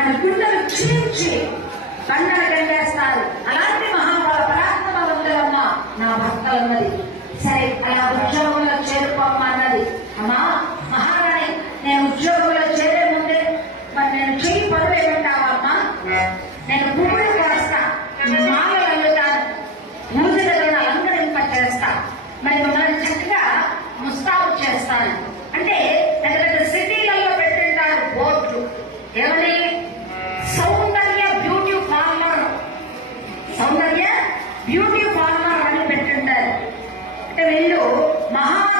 వారి గుండెలు చీల్చి కండలు కండేస్తారు. అలాంటి మహాబల పరాక్రమవంతులమ్మ నా భక్తులన్నది. సరే అలా ఉద్యోగంలో చేరుకోమ్మ అన్నది. అమ్మా మహారాణి, నేను ఉద్యోగంలో చేరే ముందే మరి నేను చెయ్యి పరువే ఉంటావమ్మా, నేను పువ్వులు కోస్తా, మాలలు అల్లుతాను, పూజలను అలంకరింప చేస్తా, మరి మిమ్మల్ని చక్కగా ముస్తాబు చేస్తాను అంటే పెద్ద పెద్ద సిటీలలో పెట్టింటారు బోర్డులు. ఏమని? సౌందర్య బ్యూటీ పార్లర్, సౌందర్య బ్యూటీ పార్లర్ అని పెట్టింటారు. అంటే వీళ్ళు మహా